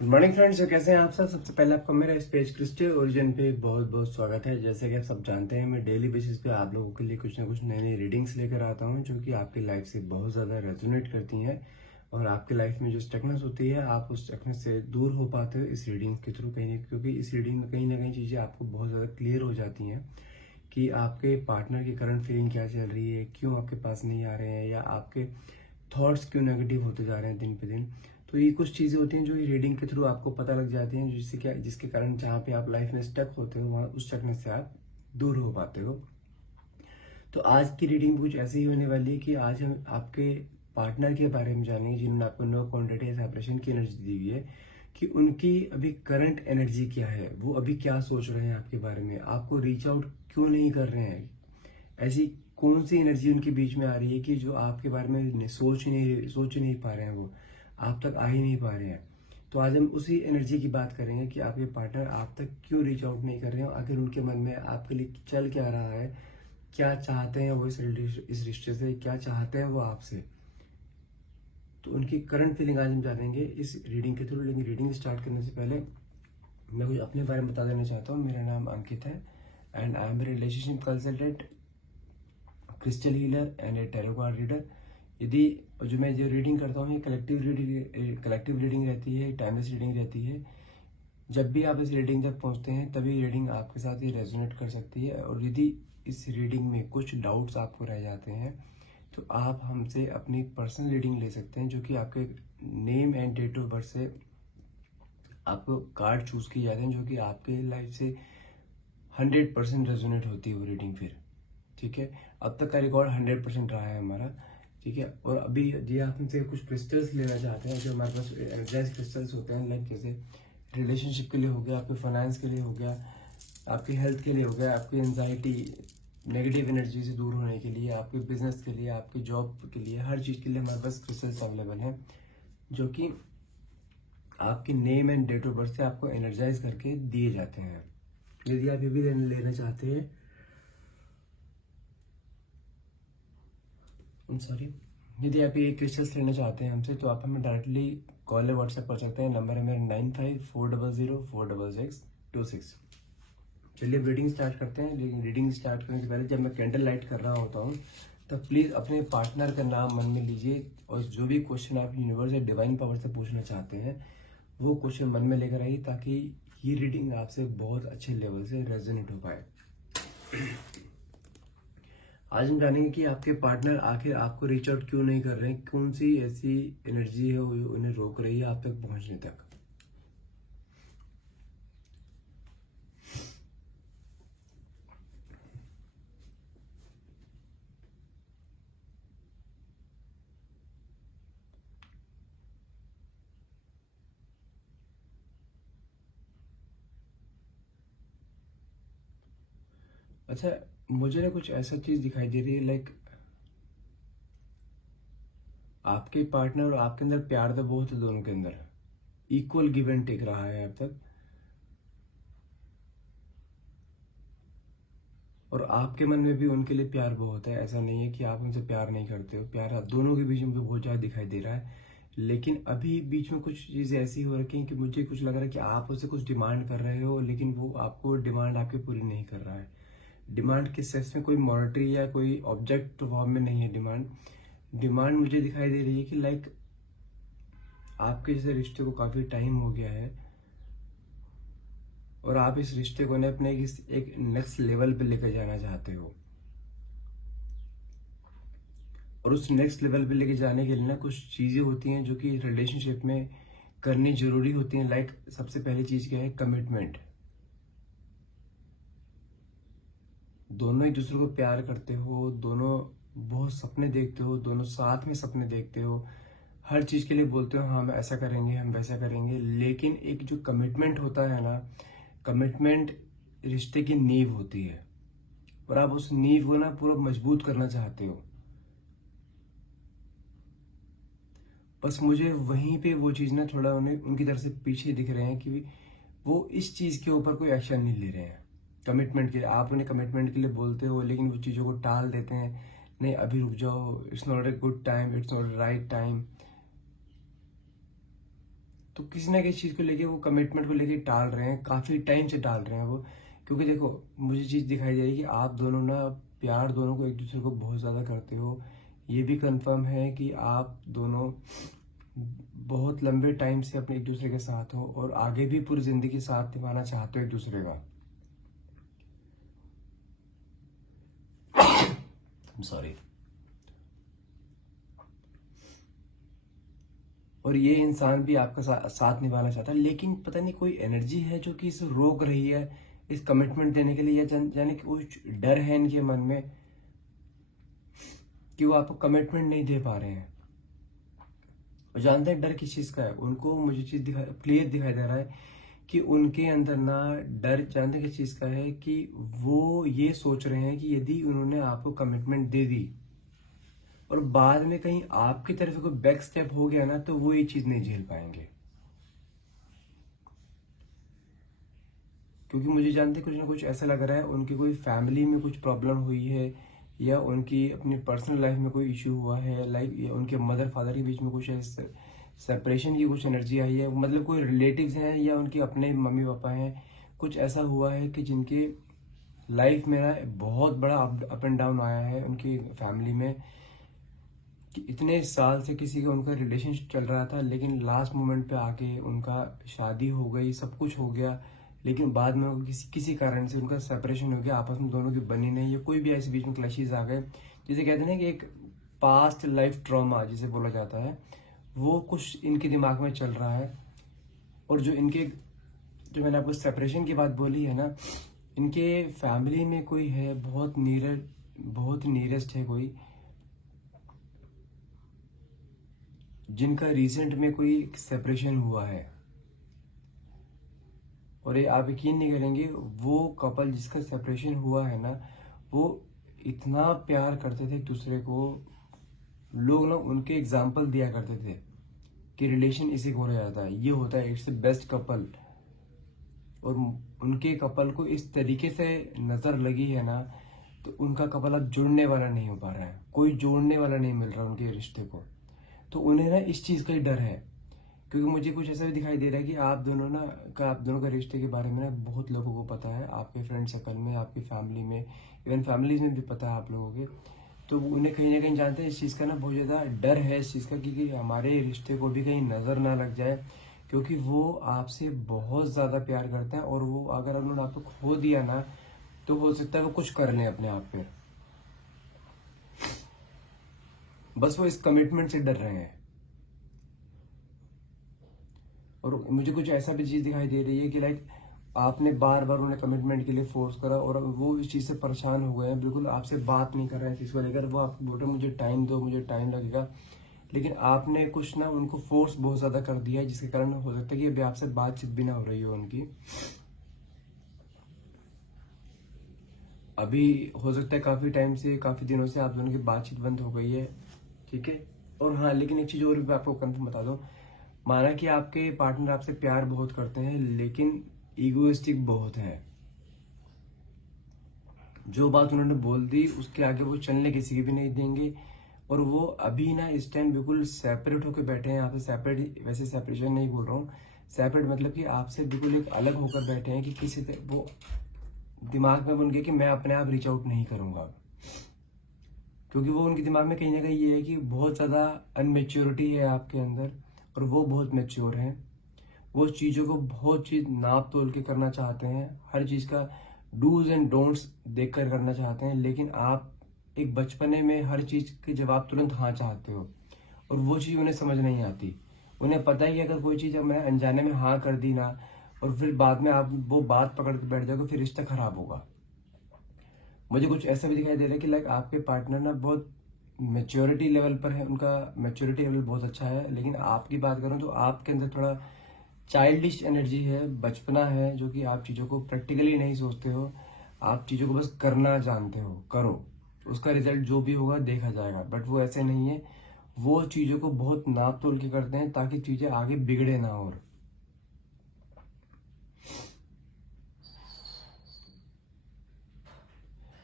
Good morning friends, तो कैसे हैं आप सब। सबसे पहले आपका मेरा इस पेज क्रिस्टल ओरिजिन पे बहुत बहुत स्वागत है। जैसे कि आप सब जानते हैं, मैं डेली बेसिस पे आप लोगों के लिए कुछ ना कुछ नई नई रीडिंग्स लेकर आता हूं जो कि आपकी लाइफ से बहुत ज़्यादा रेजोनेट करती हैं और आपकी लाइफ में जो स्टकनेस होती है आप उस स्टकनेस से दूर हो पाते हो इस रीडिंग के थ्रू कहीं ना, क्योंकि इस रीडिंग में कहीं ना कहीं चीज़ें आपको बहुत ज़्यादा क्लियर हो जाती हैं कि आपके पार्टनर की करंट फीलिंग क्या चल रही है, क्यों आपके पास नहीं आ रहे हैं, या आपके थॉट्स क्यों नेगेटिव होते जा रहे हैं दिन पे दिन। तो ये कुछ चीज़ें होती हैं जो ये रीडिंग के थ्रू आपको पता लग जाती हैं, जिसके कारण जहाँ पे आप लाइफ में स्टक होते हो वहाँ उस स्टकनेस से आप दूर हो पाते हो। तो आज की रीडिंग कुछ ऐसी ही होने वाली है कि आज हम आपके पार्टनर के बारे में जानेंगे जिन्होंने आपको नो क्वांटिटी या सेपरेशन की एनर्जी दी हुई है, कि उनकी अभी करंट एनर्जी क्या है, वो अभी क्या सोच रहे हैं आपके बारे में, आपको रीच आउट क्यों नहीं कर रहे हैं। ऐसी कौन सी एनर्जी उनके बीच में आ रही है कि जो आपके बारे में सोच ही नहीं पा रहे हैं, वो आप तक आ ही नहीं पा रहे हैं। तो आज हम उसी एनर्जी की बात करेंगे कि आपके पार्टनर आप तक क्यों रीच आउट नहीं कर रहे हैं, आखिर उनके मन में आपके लिए चल क्या रहा है, क्या चाहते हैं वो इस रिश्ते से, क्या चाहते हैं वो आपसे। तो उनकी करंट फीलिंग आज हम जानेंगे इस रीडिंग के थ्रू। लेकिन रीडिंग स्टार्ट करने से पहले मैं कुछ अपने बारे में बता देना चाहता हूँ। मेरा नाम अंकित है and I am a relationship consultant, crystal healer and a tarot card reader. यदि जो मैं जो रीडिंग करता हूँ ये कलेक्टिव रीडिंग रहती है, टाइमलेस रीडिंग रहती है। जब भी आप इस रीडिंग तक पहुँचते हैं तभी रीडिंग आपके साथ ये रेजोनेट कर सकती है। और यदि इस रीडिंग में कुछ डाउट्स आपको रह जाते हैं तो आप हमसे अपनी पर्सनल रीडिंग ले सकते हैं, जो कि आपके name and date of birth से आपको कार्ड चूज किए जाते हैं, जो कि आपके लाइफ से 100% रेजोनेट होती है वो रीडिंग फिर। ठीक है, अब तक का रिकॉर्ड 100% रहा है हमारा। ठीक है, और अभी यदि आप हमसे कुछ क्रिस्टल्स लेना चाहते हैं, जो हमारे पास एनर्जाइज क्रिस्टल्स होते हैं, लाइक जैसे रिलेशनशिप के लिए हो गया, आपके फाइनेंस के लिए हो गया, आपकी हेल्थ के लिए हो गया, आपकी एंजाइटी नेगेटिव एनर्जी से दूर होने के लिए, आपके बिजनेस के लिए, आपके जॉब के लिए, हर चीज़ के लिए हमारे पास क्रिस्टल्स अवेलेबल हैं, जो कि आपकी name and date of birth से आपको एनर्जाइज करके दिए जाते हैं। यदि आप ये भी लेना चाहते हैं, सॉरी, यदि आप ये क्रिस्टल्स लेना चाहते हैं हमसे तो आप हमें डायरेक्टली कॉल या व्हाट्सएप कर सकते हैं। नंबर है मेरा 9540040026। चलिए अब रीडिंग स्टार्ट करते हैं। लेकिन रीडिंग स्टार्ट करने से पहले जब मैं कैंडल लाइट कर रहा होता हूँ तब प्लीज़ अपने पार्टनर का नाम मन में लीजिए और जो भी क्वेश्चन आप यूनिवर्स या डिवाइन पावर से पूछना चाहते हैं वो क्वेश्चन मन में लेकर आइए, ताकि ये रीडिंग आपसे बहुत अच्छे लेवल से रेजोनेट हो पाए। आज हम जानेंगे कि आपके पार्टनर आखिर आपको रीच आउट क्यों नहीं कर रहे हैं, कौन सी ऐसी एनर्जी है वो उन्हें रोक रही है आप तक पहुंचने तक। अच्छा, मुझे ना कुछ ऐसा चीज दिखाई दे रही है, लाइक आपके पार्टनर और आपके अंदर प्यार तो बहुत है, दोनों के अंदर इक्वल गिव एंड टेक रहा है अब तक। और आपके मन में भी उनके लिए प्यार बहुत है, ऐसा नहीं है कि आप उनसे प्यार नहीं करते हो, प्यार आप दोनों के बीच में भी बहुत ज्यादा दिखाई दे रहा है। लेकिन अभी बीच में कुछ चीजें ऐसी हो रखी हैं कि मुझे कुछ लग रहा है कि आप उससे कुछ डिमांड कर रहे हो, लेकिन वो आपको डिमांड आपकी पूरी नहीं कर रहा है। डिमांड किस सेंस में, कोई मॉनेटरी या कोई ऑब्जेक्ट फॉर्म में नहीं है डिमांड। डिमांड मुझे दिखाई दे रही है कि लाइक आपके जैसे रिश्ते को काफी टाइम हो गया है और आप इस रिश्ते को ना अपने एक नेक्स्ट लेवल पे लेकर जाना चाहते हो। और उस नेक्स्ट लेवल पे लेके जाने के लिए ना कुछ चीजें होती हैं जो कि रिलेशनशिप में करनी जरूरी होती हैं। लाइक सबसे पहली चीज क्या है, कमिटमेंट। दोनों एक दूसरे को प्यार करते हो, दोनों बहुत सपने देखते हो, दोनों साथ में सपने देखते हो, हर चीज के लिए बोलते हो हम ऐसा करेंगे हम वैसा करेंगे। लेकिन एक जो कमिटमेंट होता है ना, कमिटमेंट रिश्ते की नींव होती है और आप उस नींव को ना पूरा मजबूत करना चाहते हो। बस मुझे वहीं पे वो चीज ना थोड़ा उन्हें उनकी तरफ से पीछे दिख रहे हैं कि वो इस चीज के ऊपर कोई एक्शन नहीं ले रहे हैं। कमिटमेंट के लिए आप उन्हें कमिटमेंट के लिए बोलते हो, लेकिन वो चीजों को टाल देते हैं। नहीं अभी रुक जाओ, it's not a good time, it's not right time. तो किसी ना किसी चीज़ को लेके वो कमिटमेंट को लेके टाल रहे हैं, काफ़ी टाइम से टाल रहे हैं वो। क्योंकि देखो, मुझे चीज़ दिखाई दे रही है कि आप दोनों ना प्यार दोनों को एक दूसरे को बहुत ज़्यादा करते हो। ये भी कंफर्म है कि आप दोनों बहुत लंबे टाइम से अपने एक दूसरे के साथ हो और आगे भी पूरी ज़िंदगी साथ निभाना चाहते हो एक दूसरे का। सॉरी। और ये इंसान भी आपका साथ निभाना चाहता है, लेकिन पता नहीं कोई एनर्जी है जो कि इसे रोक रही है इस कमिटमेंट देने के लिए, या जाने कि कुछ डर है इनके मन में कि वो आपको कमिटमेंट नहीं दे पा रहे हैं। और जानते हैं डर किस चीज़ का है उनको, मुझे चीज़ क्लियर दिखाई दे रहा है कि उनके अंदर ना डर, जानते हैं किस चीज़ का है, कि वो ये सोच रहे हैं कि यदि उन्होंने आपको कमिटमेंट दे दी और बाद में कहीं आपकी तरफ से कोई बैक स्टेप हो गया ना, तो वो ये चीज़ नहीं झेल पाएंगे। क्योंकि मुझे जानते कुछ ना कुछ ऐसा लग रहा है उनकी कोई फैमिली में कुछ प्रॉब्लम हुई है, या उनकी अपनी पर्सनल लाइफ में कोई इशू हुआ है, लाइक या उनके मदर फादर के बीच में कुछ सेपरेशन की कुछ एनर्जी आई है, मतलब कोई रिलेटिव्स हैं या उनके अपने मम्मी पापा हैं, कुछ ऐसा हुआ है कि जिनके लाइफ में ना बहुत बड़ा अप एंड डाउन आया है उनकी फैमिली में, कि इतने साल से किसी का उनका रिलेशनशिप चल रहा था, लेकिन लास्ट मोमेंट पे आके उनका शादी हो गई, सब कुछ हो गया, लेकिन बाद में वो किसी कारण से उनका सेपरेशन हो गया, आपस में दोनों की बनी नहीं, या कोई भी ऐसे बीच में क्लैशेस आ गए, जिसे कहते हैं ना कि एक पास्ट लाइफ ट्रॉमा जिसे बोला जाता है, वो कुछ इनके दिमाग में चल रहा है। और जो मैंने आपको सेपरेशन की बात बोली है ना, इनके फैमिली में कोई है बहुत नियरेस्ट है कोई, जिनका रिसेंट में कोई सेपरेशन हुआ है। और ये आप यकीन नहीं करेंगे, वो कपल जिसका सेपरेशन हुआ है ना, वो इतना प्यार करते थे एक दूसरे को, लोग ना उनके एग्जाम्पल दिया करते थे कि रिलेशन इसी को हो जाता है, ये होता है, इट्स द बेस्ट कपल। और उनके कपल को इस तरीके से नज़र लगी है ना, तो उनका कपल अब जुड़ने वाला नहीं हो पा रहा है, कोई जोड़ने वाला नहीं मिल रहा उनके रिश्ते को। तो उन्हें ना इस चीज़ का ही डर है, क्योंकि मुझे कुछ ऐसा भी दिखाई दे रहा है कि आप दोनों का रिश्ते के बारे में ना बहुत लोगों को पता है, आपके फ्रेंड सर्कल में, आपकी फैमिली में, इवन फैमिलीज में भी पता है आप लोगों के। तो उन्हें कहीं ना कहीं जानते हैं इस चीज़ का ना बहुत ज़्यादा डर है इस चीज़ का, कि हमारे रिश्ते को भी कहीं नज़र ना लग जाए, क्योंकि वो आपसे बहुत ज़्यादा प्यार करते हैं, और वो अगर उन्होंने आपको खो दिया ना, तो हो सकता है वो कुछ कर लें अपने आप पे, बस वो इस कमिटमेंट से डर रहे हैं। और मुझे कुछ ऐसा भी चीज़ दिखाई दे रही है कि लाइक आपने बार बार उन्हें कमिटमेंट के लिए फोर्स करा, और वो इस चीज़ से परेशान हो गए हैं, बिल्कुल आपसे बात नहीं कर रहे हैं इस चीज़ को लेकर, वो आपको बोल रहे हैं मुझे टाइम दो, मुझे टाइम लगेगा, लेकिन आपने कुछ ना उनको फोर्स बहुत ज़्यादा कर दिया है, जिसके कारण हो सकता है कि अभी आपसे बातचीत भी ना हो रही हो उनकी। अभी हो सकता है काफ़ी टाइम से, काफ़ी दिनों से आप दोनों की बातचीत बंद हो गई है, ठीक है। और हाँ, लेकिन एक चीज़ और भी मैं आपको कंफर्म बता दूं, माना कि आपके पार्टनर आपसे प्यार बहुत करते हैं, लेकिन ईगोइस्टिक बहुत है। जो बात उन्होंने बोल दी उसके आगे वो चलने किसी की भी नहीं देंगे, और वो अभी ना इस टाइम बिल्कुल सेपरेट होकर बैठे हैं। यहाँ पे सेपरेट, वैसे सेपरेशन नहीं बोल रहा हूँ, सेपरेट मतलब कि आपसे बिल्कुल एक अलग होकर बैठे हैं, कि वो दिमाग में बन गया कि मैं अपने आप रीच आउट नहीं करूंगा, क्योंकि वो उनके दिमाग में कहीं ना कहीं ये है कि बहुत ज़्यादा अनमेच्योरिटी है आपके अंदर, और वो बहुत मेच्योर हैं। वो चीज़ों को बहुत चीज़ नाप तोल के करना चाहते हैं, हर चीज़ का डूज एंड डोंट्स देख कर करना चाहते हैं, लेकिन आप एक बचपने में हर चीज़ के जवाब तुरंत हाँ चाहते हो, और वो चीज़ उन्हें समझ नहीं आती। उन्हें पता है कि अगर कोई चीज़ मैंने अनजाने में हाँ कर दी ना, और फिर बाद में आप वो बात पकड़ के बैठ जाओगे, फिर रिश्ता खराब होगा। मुझे कुछ ऐसा भी दिखाई दे रहा है कि लाइक आपके पार्टनर ना बहुत मेच्योरिटी लेवल पर है, उनका मेच्योरिटी लेवल बहुत अच्छा है, लेकिन आपकी बात करूं तो आपके अंदर थोड़ा चाइल्डिश एनर्जी है, बचपना है, जो कि आप चीज़ों को प्रैक्टिकली नहीं सोचते हो, आप चीज़ों को बस करना जानते हो, करो, उसका रिजल्ट जो भी होगा देखा जाएगा। बट वो ऐसे नहीं है, वो चीज़ों को बहुत नाप तोल के करते हैं ताकि चीज़ें आगे बिगड़े ना।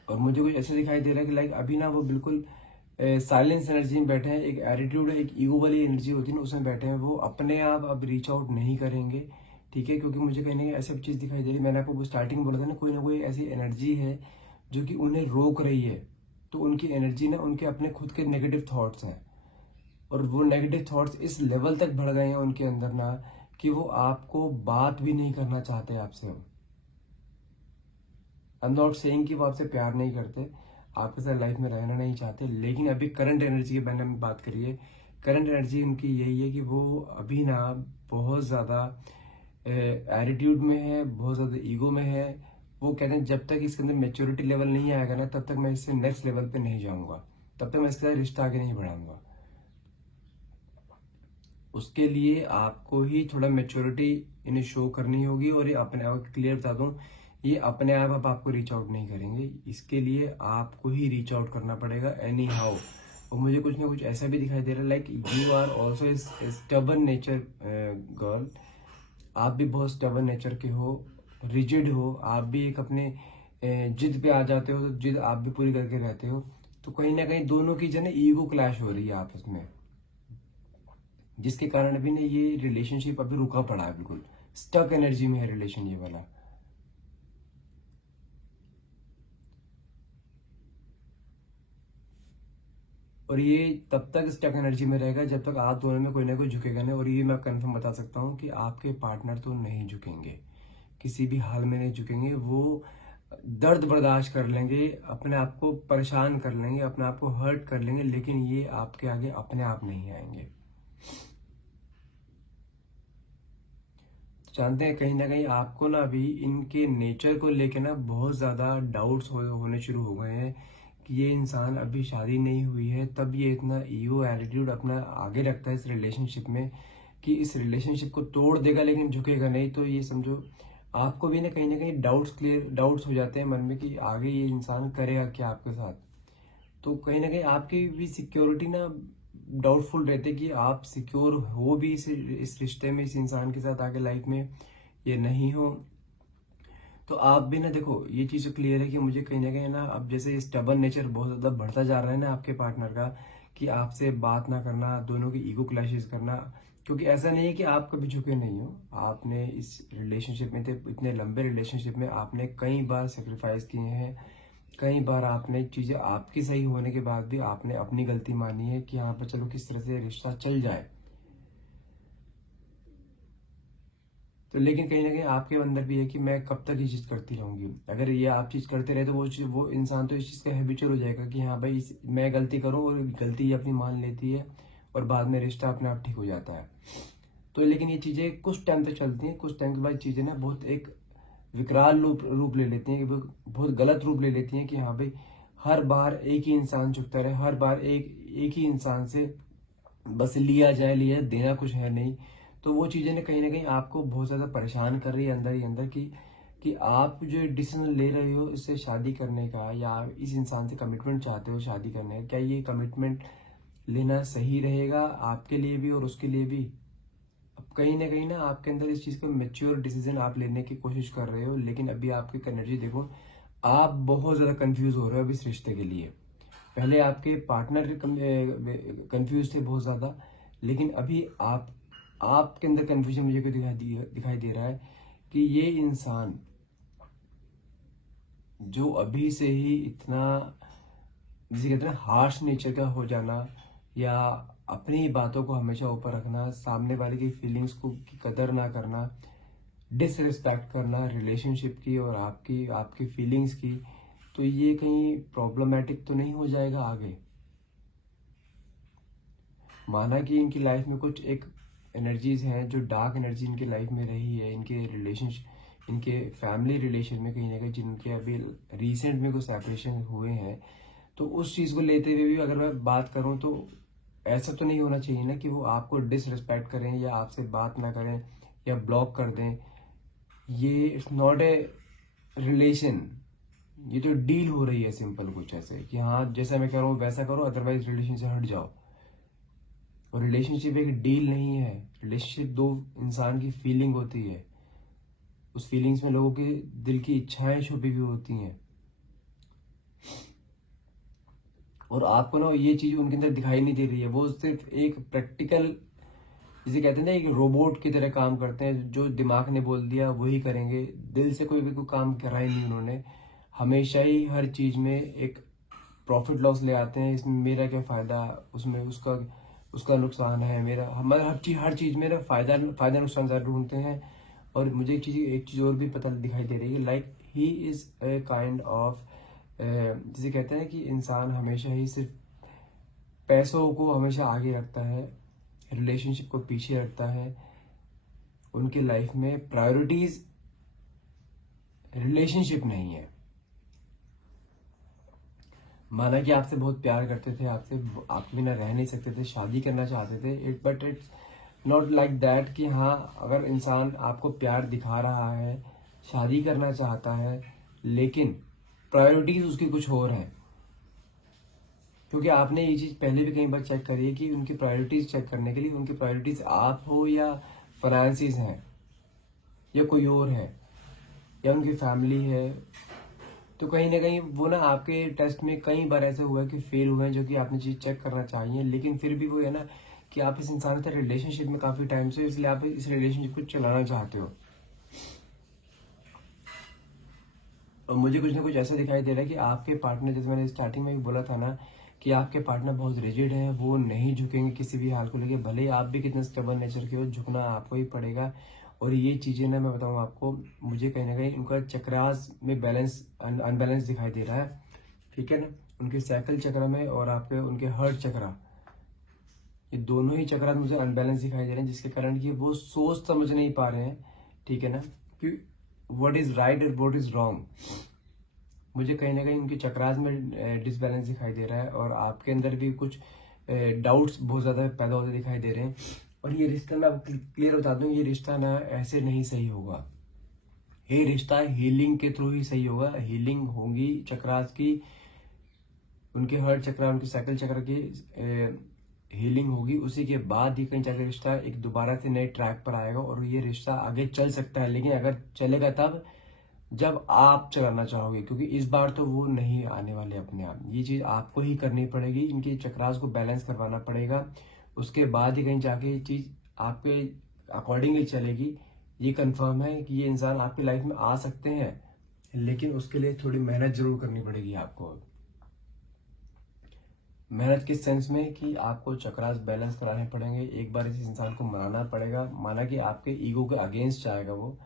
और मुझे कुछ ऐसे दिखाई दे रहा है कि लाइक अभी ना वो बिल्कुल साइलेंस एनर्जी में बैठे हैं, एक एटीट्यूड है, एक ईगो वाली एनर्जी होती है ना, उसमें बैठे हैं। वो अपने आप अब रीच आउट नहीं करेंगे, ठीक है, क्योंकि मुझे कहीं ना कहीं ऐसी चीज दिखाई दे रही है। मैंने आपको स्टार्टिंग में बोला था ना कोई ऐसी एनर्जी है जो कि उन्हें रोक रही है। तो उनकी एनर्जी ना उनके अपने खुद के नेगेटिव थॉट्स हैं, और वो नेगेटिव थॉट्स इस लेवल तक बढ़ गए हैं उनके अंदर ना कि वो आपको बात भी नहीं करना चाहते आपसे। आई एम नॉट सेइंग कि वो आपसे प्यार नहीं करते, आपके साथ लाइफ में रहना नहीं चाहते, लेकिन अभी करंट एनर्जी के बारे में बात करिए। करंट एनर्जी उनकी यही है कि वो अभी ना बहुत ज़्यादा एटीट्यूड में है, बहुत ज़्यादा ईगो में है। वो कहते हैं जब तक इसके अंदर मेच्योरिटी लेवल नहीं आएगा ना, तब तक मैं इससे नेक्स्ट लेवल पे नहीं जाऊंगा, तब तक मैं इसके साथ रिश्ता आगे नहीं बढ़ाऊंगा। उसके लिए आपको ही थोड़ा मेच्योरिटी इन्हें शो करनी होगी, और ये अपने आप क्लियर बता दूं, ये अपने आप अब आपको रीच आउट नहीं करेंगे। इसके लिए आपको ही रीच आउट करना पड़ेगा एनी हाउ। और मुझे कुछ ना कुछ ऐसा भी दिखाई दे रहा है, like you are also stubborn nature girl. आप भी बहुत स्टबर्न नेचर के हो, रिजिड हो, आप भी एक अपने जिद पे आ जाते हो, तो जिद आप भी पूरी करके रहते हो। तो कहीं ना कहीं दोनों की जो है ईगो क्लैश हो रही है आपस में, जिसके कारण अभी ना ये रिलेशनशिप अभी रुका पड़ा है, बिल्कुल स्टक एनर्जी में है रिलेशन ये वाला। और ये तब तक स्टक एनर्जी में रहेगा जब तक आप दोनों में कोई ना कोई झुकेगा नहीं। और ये मैं कंफर्म बता सकता हूँ कि आपके पार्टनर तो नहीं झुकेंगे, किसी भी हाल में नहीं झुकेंगे। वो दर्द बर्दाश्त कर लेंगे, अपने आप को परेशान कर लेंगे, अपने आप को हर्ट कर लेंगे, लेकिन ये आपके आगे अपने आप नहीं आएंगे। जानते हैं कहीं ना कहीं आपको ना अभी इनके नेचर को लेके ना बहुत ज्यादा डाउट्स होने शुरू हो गए हैं कि ये इंसान अभी शादी नहीं हुई है, तब ये इतना ईगो एटीट्यूड अपना आगे रखता है इस रिलेशनशिप में कि इस रिलेशनशिप को तोड़ देगा लेकिन झुकेगा नहीं। तो ये समझो आपको भी ना कहीं डाउट्स हो जाते हैं मन में कि आगे ये इंसान करेगा क्या आपके साथ। तो कहीं ना कहीं आपकी भी सिक्योरिटी ना डाउटफुल रहते कि आप सिक्योर हो भी इस रिश्ते में, इस इंसान के साथ आगे लाइफ में ये नहीं हो। तो आप भी ना देखो ये चीज तो क्लियर है कि मुझे कहीं ना कहीं ना अब जैसे स्टबर्न नेचर बहुत ज्यादा बढ़ता जा रहा है ना आपके पार्टनर का, कि आपसे बात ना करना, दोनों की ईगो क्लैशेस करना। क्योंकि ऐसा नहीं है कि आप कभी झुके नहीं हो, आपने इस रिलेशनशिप में थे, इतने लंबे रिलेशनशिप में आपने कई बार सेक्रीफाइस किए हैं, कई बार आपने चीजें आपकी सही होने के बाद भी आपने अपनी गलती मानी है कि यहाँ पर चलो किस तरह से रिश्ता चल जाए। तो लेकिन कहीं ना कहीं आपके अंदर भी है कि मैं कब तक ये चीज करती रहूंगी। अगर ये आप चीज करते रहे तो वो इंसान तो इस चीज का हैबिचुअल हो जाएगा कि हाँ भाई मैं गलती करूँ, और गलती ये अपनी मान लेती है, और बाद में रिश्ता अपने आप ठीक हो जाता है। तो लेकिन ये चीजें कुछ टाइम तक चलती हैं, कुछ टाइम के बाद चीजें ना बहुत एक विकराल रूप ले लेती हैं, बहुत गलत रूप ले लेती हैं कि हाँ भाई हर बार एक ही इंसान झुकता रहे, हर बार एक ही इंसान से बस लिया देना कुछ है नहीं। तो वो चीजें ना कहीं आपको बहुत ज्यादा परेशान कर रही है अंदर ही अंदर कि आप जो डिसीजन ले रहे हो इससे शादी करने का, या इस इंसान से कमिटमेंट चाहते हो शादी करने का, क्या ये कमिटमेंट लेना सही रहेगा आपके लिए भी और उसके लिए भी। अब कहीं ना आपके अंदर इस चीज का मेच्योर डिसीजन आप लेने की कोशिश कर रहे हो, लेकिन अभी आपकी एनर्जी देखो, आप बहुत ज्यादा कंफ्यूज हो रहे हो अभी इस रिश्ते के लिए। पहले आपके पार्टनर कंफ्यूज थे बहुत ज्यादा, लेकिन अभी आपके अंदर कंफ्यूजन मुझे क्यों दिखाई दे रहा है कि ये इंसान जो अभी से ही इतना, जिसे कहते हैं हार्श नेचर का हो जाना, या अपनी बातों को हमेशा ऊपर रखना, सामने वाले की फीलिंग्स को की कदर ना करना, डिसरिस्पेक्ट करना रिलेशनशिप की और आपकी आपकी फीलिंग्स की, तो ये कहीं प्रॉब्लमेटिक तो नहीं हो जाएगा आगे। माना कि इनकी लाइफ में कुछ एक एनर्जीज हैं जो डार्क एनर्जी इनकी लाइफ में रही है, इनके रिलेशनशिप, इनके फैमिली रिलेशन में कहीं ना कहीं जिनके अभी रिसेंट में कुछ सेपरेशन हुए हैं। तो उस चीज को लेते हुए भी अगर मैं बात करूं तो ऐसा तो नहीं होना चाहिए ना कि वो आपको डिसरिस्पेक्ट करें या आपसे बात ना करें या ब्लॉक कर दें। ये इट्स नॉट ए रिलेशन, ये तो डील हो रही है सिंपल कुछ ऐसे कि हाँ जैसा मैं कह रहा हूँ वैसा करो, अदरवाइज रिलेशन से हट जाओ। और रिलेशनशिप एक डील नहीं है, रिलेशनशिप दो इंसान की फीलिंग होती है, उस फीलिंग्स में लोगों के दिल की इच्छाएं छुपी हुई होती हैं। और आपको ना ये चीज उनके अंदर दिखाई नहीं दे रही है। वो सिर्फ एक प्रैक्टिकल, जिसे कहते हैं ना, एक रोबोट की तरह काम करते हैं। जो दिमाग ने बोल दिया वही करेंगे, दिल से कोई भी कोई काम करा ही नहीं उन्होंने। हमेशा ही हर चीज में एक प्रॉफिट लॉस ले आते हैं। इसमें मेरा क्या फायदा, उसमें उसका उसका नुकसान है, मेरा हमारा हर चीज में ना फायदा फायदा नुकसान जरूर ढूंढते हैं। और मुझे एक चीज और भी पता दिखाई दे रही है, like he is a kind of, जिसे कहते हैं कि इंसान हमेशा ही सिर्फ पैसों को हमेशा आगे रखता है, रिलेशनशिप को पीछे रखता है। उनकी लाइफ में प्रायोरिटीज रिलेशनशिप नहीं है। माना कि आपसे बहुत प्यार करते थे, आपके बिना रह नहीं सकते थे, शादी करना चाहते थे, but it's not like that कि हाँ, अगर इंसान आपको प्यार दिखा रहा है, शादी करना चाहता है, लेकिन प्रायोरिटीज उसकी कुछ और है। क्योंकि आपने ये चीज पहले भी कई बार चेक करी है कि उनकी प्रायोरिटीज चेक करने के लिए उनकी प्रायोरिटीज आप हो या फाइनेंसिस हैं या कोई और है या उनकी फैमिली है, तो कहीं ना कहीं वो ना आपके टेस्ट में कई बार ऐसे हुआ है कि फेल हुए हैं, जो कि आपने चीज चेक करना चाहिए। लेकिन फिर भी वो है ना कि आप इस इंसान से रिलेशनशिप में काफी टाइम से, इसलिए आप इस रिलेशनशिप को चलाना चाहते हो। और मुझे कुछ ना कुछ ऐसा दिखाई दे रहा है कि आपके पार्टनर, जैसे मैंने स्टार्टिंग में भी बोला था ना, कि आपके पार्टनर बहुत रिजिड है, वो नहीं झुकेंगे किसी भी हाल को लेके। भले ही आप भी कितने स्टेबल नेचर के हो, झुकना आपको ही पड़ेगा। और ये चीजें ना मैं बताऊं आपको, मुझे कहीं ना कहीं उनका चक्रास में बैलेंस अनबैलेंस दिखाई दे रहा है, ठीक है ना। उनके साइकिल चक्र में और आपके उनके हर्ट चक्र, ये दोनों ही चक्र मुझे अनबैलेंस दिखाई दे रहे हैं, जिसके कारण कि वो सोच समझ नहीं पा रहे हैं, ठीक है ना, कि व्हाट इज राइट और व्हाट इज रॉन्ग। मुझे कहीं ना कहीं उनके चक्रास में डिसबैलेंस दिखाई दे रहा है, और आपके अंदर भी कुछ डाउट्स बहुत ज्यादा पैदा होते दिखाई दे रहे हैं। और ये रिश्ता, मैं आपको क्लियर बता दूं, ये रिश्ता ना ऐसे नहीं सही होगा। ये रिश्ता हीलिंग के थ्रू ही सही होगा। हीलिंग होगी चक्रास की, उनके हर चक्र, उनके साइकिल चक्र की हीलिंग होगी, उसी के बाद ही कहीं जाकर रिश्ता एक दोबारा से नए ट्रैक पर आएगा और ये रिश्ता आगे चल सकता है। लेकिन अगर चलेगा तब जब आप चलाना चाहोगे, क्योंकि इस बार तो वो नहीं आने वाले अपने आप। ये चीज आपको ही करनी पड़ेगी, इनके चक्रास को बैलेंस करवाना पड़ेगा। उसके बाद ही कहीं जाके ये चीज आपके अकॉर्डिंगली चलेगी। ये कंफर्म है कि ये इंसान आपकी लाइफ में आ सकते हैं, लेकिन उसके लिए थोड़ी मेहनत जरूर करनी पड़ेगी आपको। मेहनत किस सेंस में, कि आपको चक्रास बैलेंस कराने पड़ेंगे। एक बार इस इंसान को मनाना पड़ेगा, माना कि आपके ईगो के अगेंस्ट जाएगा वो,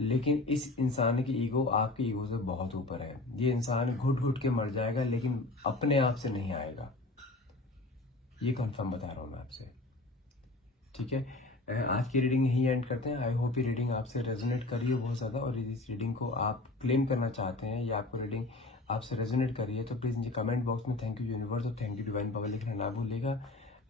लेकिन इस इंसान की ईगो आपके ईगो से बहुत ऊपर है। ये इंसान घुट घुट के मर जाएगा, लेकिन अपने आप से नहीं आएगा। ये कंफर्म बता रहा हूं मैं आपसे, ठीक है। आज की रीडिंग यही एंड करते हैं। आई होप ये रीडिंग आपसे रेजोनेट करी है बहुत ज़्यादा, और इस रीडिंग को आप क्लेम करना चाहते हैं या आपको रीडिंग आपसे रेजोनेट करी है, तो प्लीज़ मुझे कमेंट बॉक्स में थैंक यू यूनिवर्स और थैंक यू डिवाइन पावर लिखना ना भूलिएगा।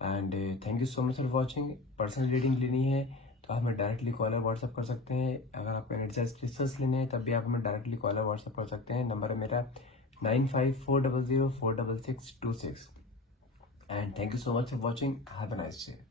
And thank you so much for watching. Personal reading लेनी है तो आप हमें डायरेक्टली कॉल या व्हाट्सअप कर सकते हैं। अगर आपको एनर्जाइज क्रिस्टल्स लेने हैं तब भी आप हमें डायरेक्टली कॉल या व्हाट्सअप कर सकते हैं। नंबर है मेरा 9540046626। And thank you so much for watching. Have a nice day.